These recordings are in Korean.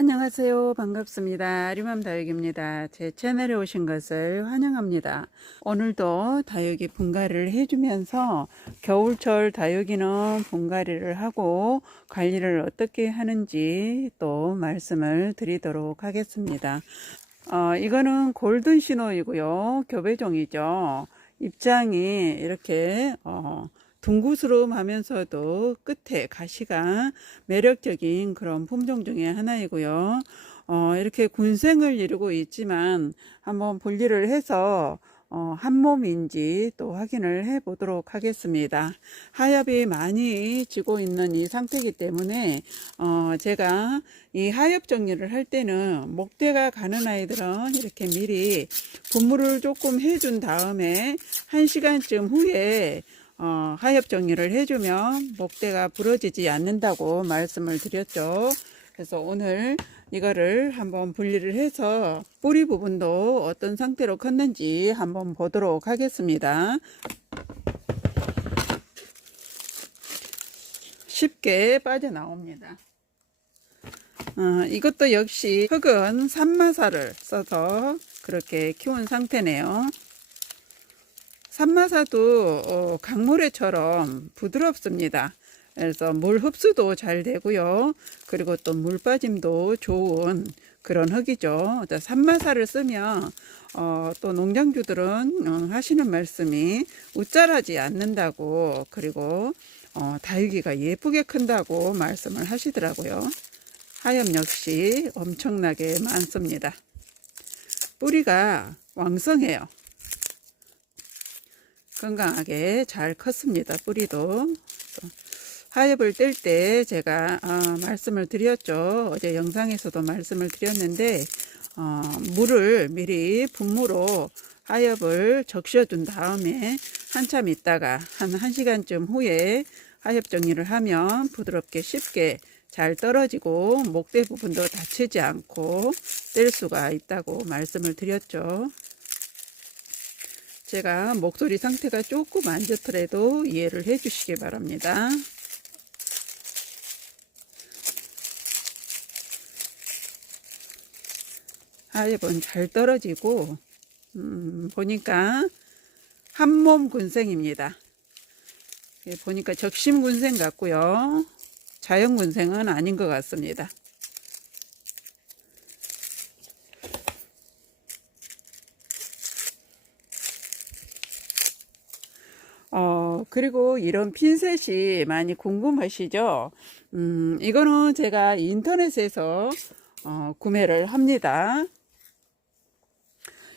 안녕하세요. 반갑습니다. 리맘 다육입니다. 제 채널에 오신 것을 환영합니다. 오늘도 다육이 분갈이를 해주면서 겨울철 다육이는 분갈이를 하고 관리를 어떻게 하는지 또 말씀을 드리도록 하겠습니다. 어, 이거는 골든 신호이고요. 교배종이죠. 입장이 이렇게 어, 둥그스름하면서도 끝에 가시가 매력적인 그런 품종 중에 하나이고요. 어, 이렇게 군생을 이루고 있지만 한번 분리를 해서 어, 한 몸인지 또 확인을 해 보도록 하겠습니다. 하엽이 많이 지고 있는 이 상태이기 때문에 어, 제가 이 하엽 정리를 할 때는 목대가 가는 아이들은 이렇게 미리 분무를 조금 해준 다음에 한 시간쯤 후에 어, 하엽 정리를 해주면 목대가 부러지지 않는다고 말씀을 드렸죠. 그래서 오늘 이거를 한번 분리를 해서 뿌리 부분도 어떤 상태로 컸는지 한번 보도록 하겠습니다. 쉽게 빠져나옵니다. 어, 이것도 역시 흙은 산마사를 써서 그렇게 키운 상태네요. 산마사도 어, 강모래처럼 부드럽습니다. 그래서 물 흡수도 잘 되고요. 그리고 또 물 빠짐도 좋은 그런 흙이죠. 산마사를 쓰면 어, 또 농장주들은 어, 하시는 말씀이 웃자라지 않는다고 그리고 어, 다육이가 예쁘게 큰다고 말씀을 하시더라고요. 하염 역시 엄청나게 많습니다. 뿌리가 왕성해요. 건강하게 잘 컸습니다. 뿌리도. 하엽을 뗄 때 제가 어, 말씀을 드렸죠. 어제 영상에서도 말씀을 드렸는데 어, 물을 미리 분무로 하엽을 적셔둔 다음에 한참 있다가 한 1시간쯤 후에 하엽 정리를 하면 부드럽게 쉽게 잘 떨어지고 목대 부분도 다치지 않고 뗄 수가 있다고 말씀을 드렸죠. 제가 목소리 상태가 조금 안 좋더라도 이해를 해 주시기 바랍니다. 하엽은 잘 떨어지고 음, 보니까 한몸 군생입니다. 예, 보니까 적심 군생 같고요. 자연 군생은 아닌 것 같습니다. 어, 그리고 이런 핀셋이 많이 궁금하시죠? 음, 이거는 제가 인터넷에서 어, 구매를 합니다.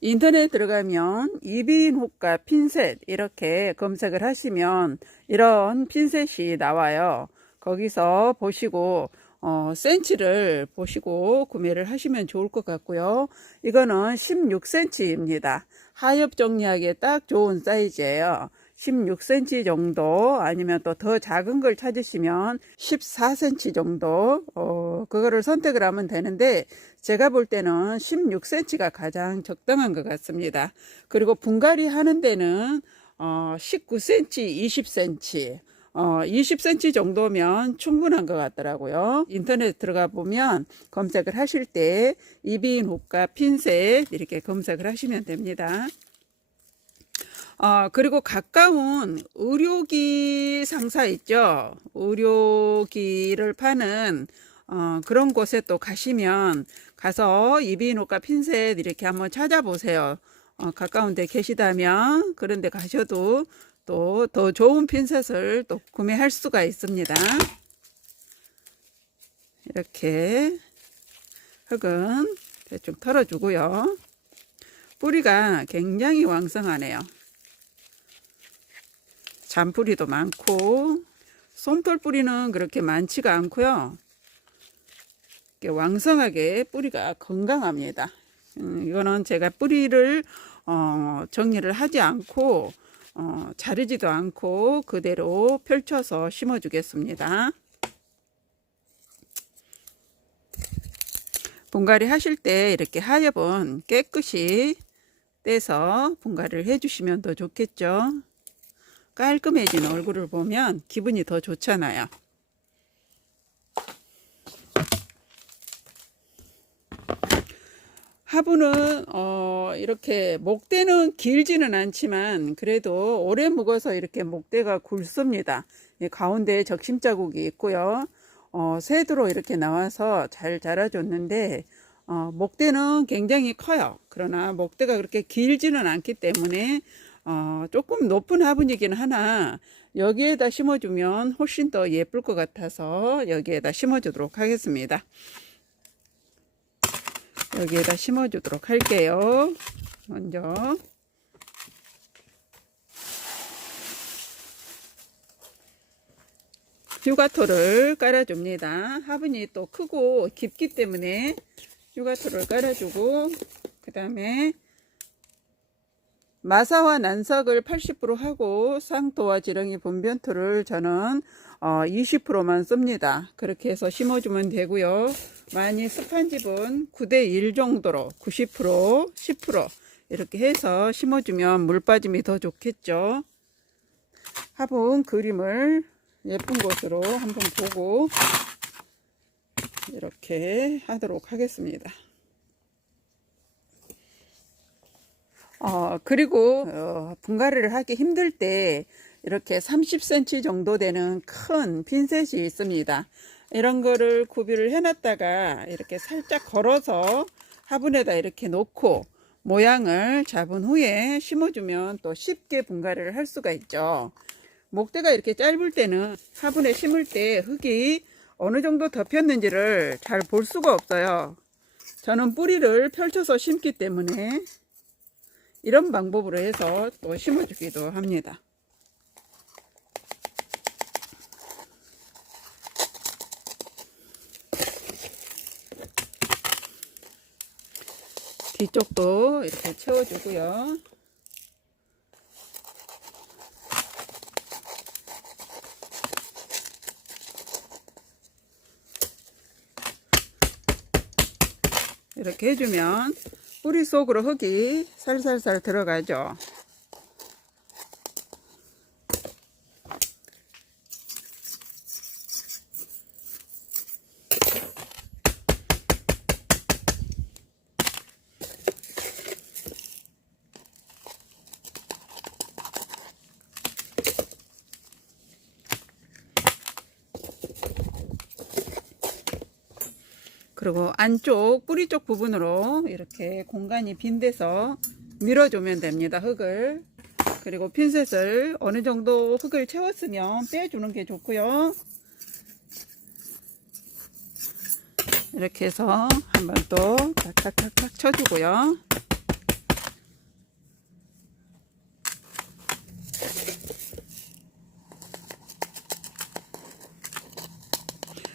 인터넷 들어가면 이비인 호가 핀셋 이렇게 검색을 하시면 이런 핀셋이 나와요. 거기서 보시고 어, 센치를 보시고 구매를 하시면 좋을 것 같고요. 이거는 16cm입니다. 하엽 정리하기에 딱 좋은 사이즈예요. 16cm 정도 아니면 또 더 작은 걸 찾으시면 14cm 정도 어, 그거를 선택을 하면 되는데 제가 볼 때는 16cm가 가장 적당한 것 같습니다. 그리고 분갈이 하는 데는 어, 19cm, 20cm 어, 20cm 정도면 충분한 것 같더라고요. 인터넷 들어가 보면 검색을 하실 때 이비인 호가 핀셋 이렇게 검색을 하시면 됩니다. 어, 그리고 가까운 의료기 상사 있죠. 의료기를 파는 어, 그런 곳에 또 가시면 가서 이비인후과 핀셋 이렇게 한번 찾아보세요. 어, 가까운 데 계시다면 그런 데 가셔도 또 더 좋은 핀셋을 또 구매할 수가 있습니다. 이렇게 흙은 대충 털어주고요. 뿌리가 굉장히 왕성하네요. 잔뿌리도 많고 솜털 뿌리는 그렇게 많지가 않고요. 왕성하게 뿌리가 건강합니다. 음, 이거는 제가 뿌리를 어, 정리를 하지 않고 어, 자르지도 않고 그대로 펼쳐서 심어 주겠습니다. 분갈이 하실 때 이렇게 하엽은 깨끗이 떼서 분갈이를 해주시면 더 좋겠죠. 깔끔해진 얼굴을 보면 기분이 더 좋잖아요. 화분은 어 이렇게 목대는 길지는 않지만 그래도 오래 묵어서 이렇게 목대가 굵습니다. 이 가운데에 적심 자국이 있고요. 어 새도로 이렇게 나와서 잘 자라줬는데 어 목대는 굉장히 커요. 그러나 목대가 그렇게 길지는 않기 때문에 어 조금 높은 화분이긴 하나 여기에다 심어주면 훨씬 더 예쁠 것 같아서 여기에다 심어주도록 하겠습니다. 여기에다 심어주도록 할게요. 먼저 휴가토를 깔아줍니다. 화분이 또 크고 깊기 때문에 휴가토를 깔아주고 그 다음에 마사와 난석을 80% 하고 상토와 지렁이 분변토를 저는 어 20%만 씁니다. 그렇게 해서 심어주면 되고요. 많이 습한 집은 9대1 정도로 90% 10% 이렇게 해서 심어주면 물 빠짐이 더 좋겠죠. 화분 그림을 예쁜 곳으로 한번 보고 이렇게 하도록 하겠습니다. 어, 그리고 어, 분갈이를 하기 힘들 때 이렇게 30cm 정도 되는 큰 핀셋이 있습니다. 이런 거를 구비를 해놨다가 이렇게 살짝 걸어서 화분에다 이렇게 놓고 모양을 잡은 후에 심어주면 또 쉽게 분갈이를 할 수가 있죠. 목대가 이렇게 짧을 때는 화분에 심을 때 흙이 어느 정도 덮였는지를 잘 볼 수가 없어요. 저는 뿌리를 펼쳐서 심기 때문에 이런 방법으로 해서 또 심어주기도 합니다. 뒤쪽도 이렇게 채워주고요. 이렇게 해주면 뿌리 속으로 흙이 살살살 들어가죠. 그리고 안쪽 뿌리 쪽 부분으로 이렇게 공간이 빈 데서 밀어주면 됩니다. 흙을. 그리고 핀셋을 어느 정도 흙을 채웠으면 빼주는 게 좋고요. 이렇게 해서 한번 또 탁탁탁탁 쳐주고요.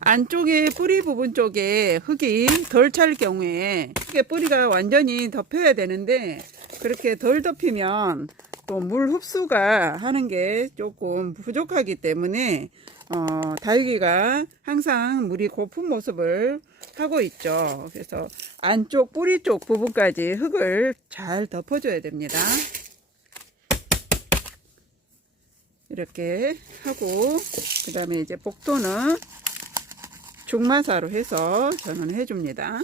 안쪽에 뿌리 부분 쪽에 흙이 덜 찰 경우에 뿌리가 완전히 덮여야 되는데 그렇게 덜 덮이면 또 물 흡수가 하는 게 조금 부족하기 때문에 어, 다육이가 항상 물이 고픈 모습을 하고 있죠. 그래서 안쪽 뿌리 쪽 부분까지 흙을 잘 덮어줘야 됩니다. 이렇게 하고 그 다음에 이제 복도는 중마사로 해서 저는 해줍니다.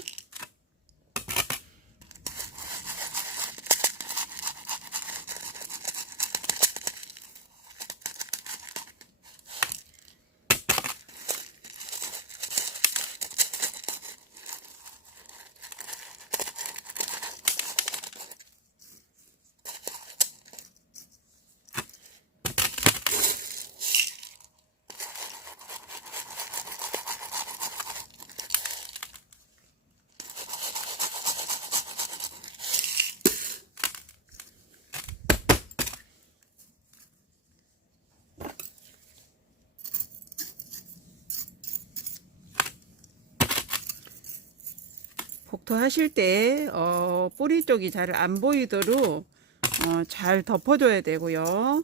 복토 하실 때 어, 뿌리 쪽이 잘 안 보이도록 어, 잘 덮어줘야 되고요.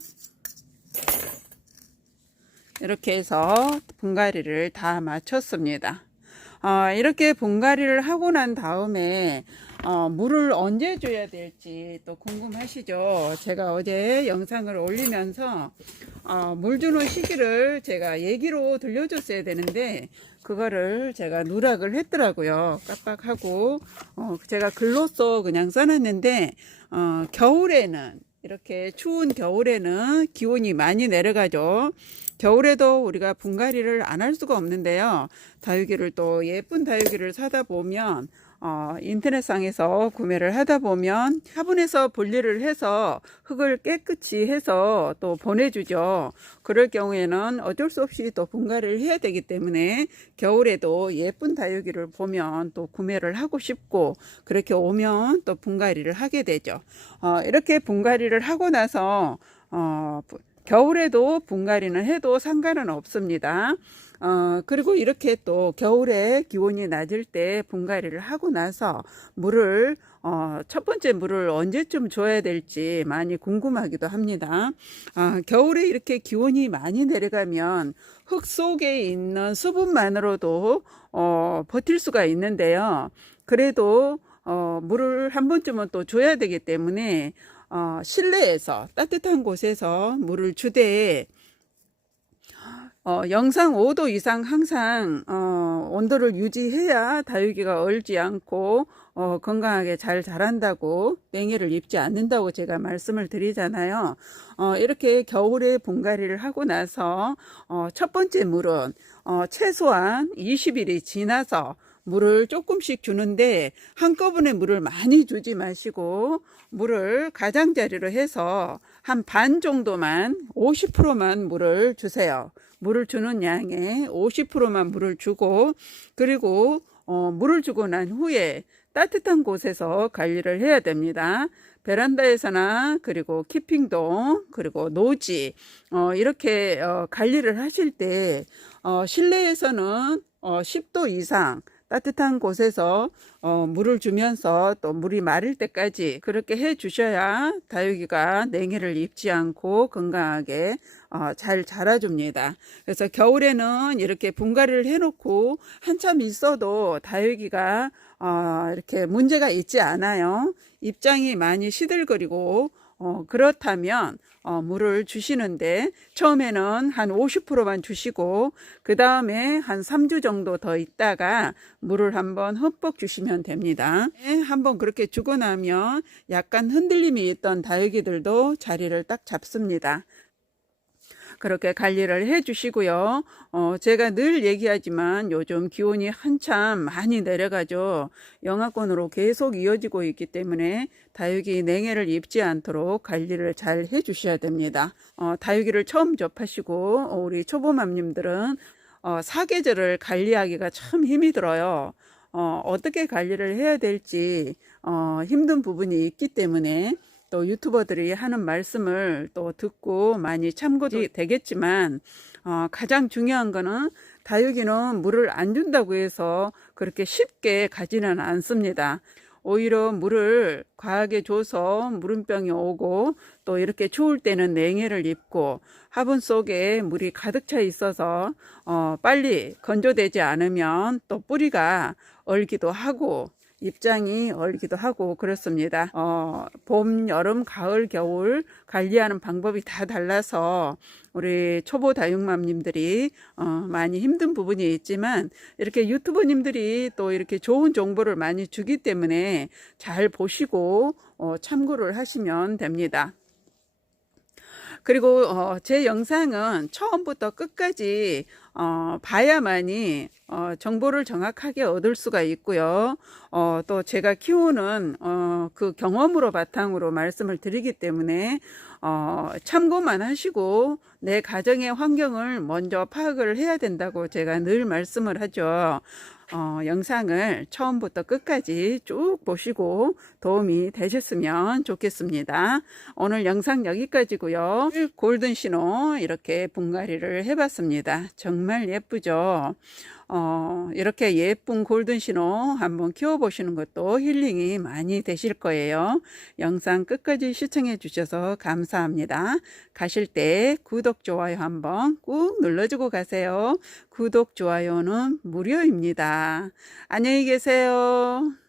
이렇게 해서 분갈이를 다 마쳤습니다. 어, 이렇게 분갈이를 하고 난 다음에 어, 물을 언제 줘야 될지 또 궁금하시죠? 제가 어제 영상을 올리면서 어, 물 주는 시기를 제가 얘기로 들려줬어야 되는데 그거를 제가 누락을 했더라고요. 깜빡하고 어, 제가 글로써 그냥 써놨는데 어, 겨울에는 이렇게 추운 겨울에는 기온이 많이 내려가죠. 겨울에도 우리가 분갈이를 안 할 수가 없는데요. 다육이를 또 예쁜 다육이를 사다 보면 어, 인터넷상에서 구매를 하다 보면 화분에서 분리를 해서 흙을 깨끗이 해서 또 보내주죠. 그럴 경우에는 어쩔 수 없이 또 분갈이를 해야 되기 때문에 겨울에도 예쁜 다육이를 보면 또 구매를 하고 싶고 그렇게 오면 또 분갈이를 하게 되죠. 어, 이렇게 분갈이를 하고 나서 어, 겨울에도 분갈이는 해도 상관은 없습니다. 어, 그리고 이렇게 또 겨울에 기온이 낮을 때 분갈이를 하고 나서 물을 어, 첫 번째 물을 언제쯤 줘야 될지 많이 궁금하기도 합니다. 어, 겨울에 이렇게 기온이 많이 내려가면 흙 속에 있는 수분만으로도 어, 버틸 수가 있는데요. 그래도 어, 물을 한 번쯤은 또 줘야 되기 때문에 어, 실내에서 따뜻한 곳에서 물을 주되 어, 영상 5도 이상 항상 어, 온도를 유지해야 다육이가 얼지 않고 어, 건강하게 잘 자란다고 냉해를 입지 않는다고 제가 말씀을 드리잖아요. 어, 이렇게 겨울에 분갈이를 하고 나서 어, 첫 번째 물은 어, 최소한 20일이 지나서 물을 조금씩 주는데 한꺼번에 물을 많이 주지 마시고 물을 가장자리로 해서 한 반 정도만 50%만 물을 주세요. 물을 주는 양의 50%만 물을 주고 그리고 어, 물을 주고 난 후에 따뜻한 곳에서 관리를 해야 됩니다. 베란다에서나 그리고 키핑동 그리고 노지 어, 이렇게 어, 관리를 하실 때 어, 실내에서는 어, 10도 이상 따뜻한 곳에서 어, 물을 주면서 또 물이 마를 때까지 그렇게 해 주셔야 다육이가 냉해를 입지 않고 건강하게 어, 잘 자라줍니다. 그래서 겨울에는 이렇게 분갈이를 해놓고 한참 있어도 다육이가 어, 이렇게 문제가 있지 않아요. 입장이 많이 시들거리고 어, 그렇다면 어, 물을 주시는데 처음에는 한 50%만 주시고 그 다음에 한 3주 정도 더 있다가 물을 한번 흠뻑 주시면 됩니다. 네, 한번 그렇게 주고 나면 약간 흔들림이 있던 다육이들도 자리를 딱 잡습니다. 그렇게 관리를 해 주시고요. 어, 제가 늘 얘기하지만 요즘 기온이 한참 많이 내려가죠. 영하권으로 계속 이어지고 있기 때문에 다육이 냉해를 입지 않도록 관리를 잘 해 주셔야 됩니다. 어, 다육이를 처음 접하시고 우리 초보맘님들은 어, 사계절을 관리하기가 참 힘이 들어요. 어, 어떻게 관리를 해야 될지 어, 힘든 부분이 있기 때문에 또 유튜버들이 하는 말씀을 또 듣고 많이 참고도 되겠지만 어, 가장 중요한 거는 다육이는 물을 안 준다고 해서 그렇게 쉽게 가지는 않습니다. 오히려 물을 과하게 줘서 물음병이 오고 또 이렇게 추울 때는 냉해를 입고 화분 속에 물이 가득 차 있어서 어, 빨리 건조되지 않으면 또 뿌리가 얼기도 하고 입장이 얼기도 하고 그렇습니다. 어, 봄, 여름, 가을, 겨울 관리하는 방법이 다 달라서 우리 초보 다육맘님들이 어, 많이 힘든 부분이 있지만 이렇게 유튜버님들이 또 이렇게 좋은 정보를 많이 주기 때문에 잘 보시고 어, 참고를 하시면 됩니다. 그리고 어, 제 영상은 처음부터 끝까지 어, 봐야만이 어, 정보를 정확하게 얻을 수가 있고요. 어, 또 제가 키우는 어, 그 경험으로 바탕으로 말씀을 드리기 때문에 어, 참고만 하시고 내 가정의 환경을 먼저 파악을 해야 된다고 제가 늘 말씀을 하죠. 어, 영상을 처음부터 끝까지 쭉 보시고 도움이 되셨으면 좋겠습니다. 오늘 영상 여기까지고요. 골든 신호 이렇게 분갈이를 해봤습니다. 정말 예쁘죠? 어, 이렇게 예쁜 골든 신호 한번 키워보시는 것도 힐링이 많이 되실 거예요. 영상 끝까지 시청해 주셔서 감사합니다. 가실 때 구독, 좋아요 한번 꾹 눌러주고 가세요. 구독, 좋아요는 무료입니다. 안녕히 계세요.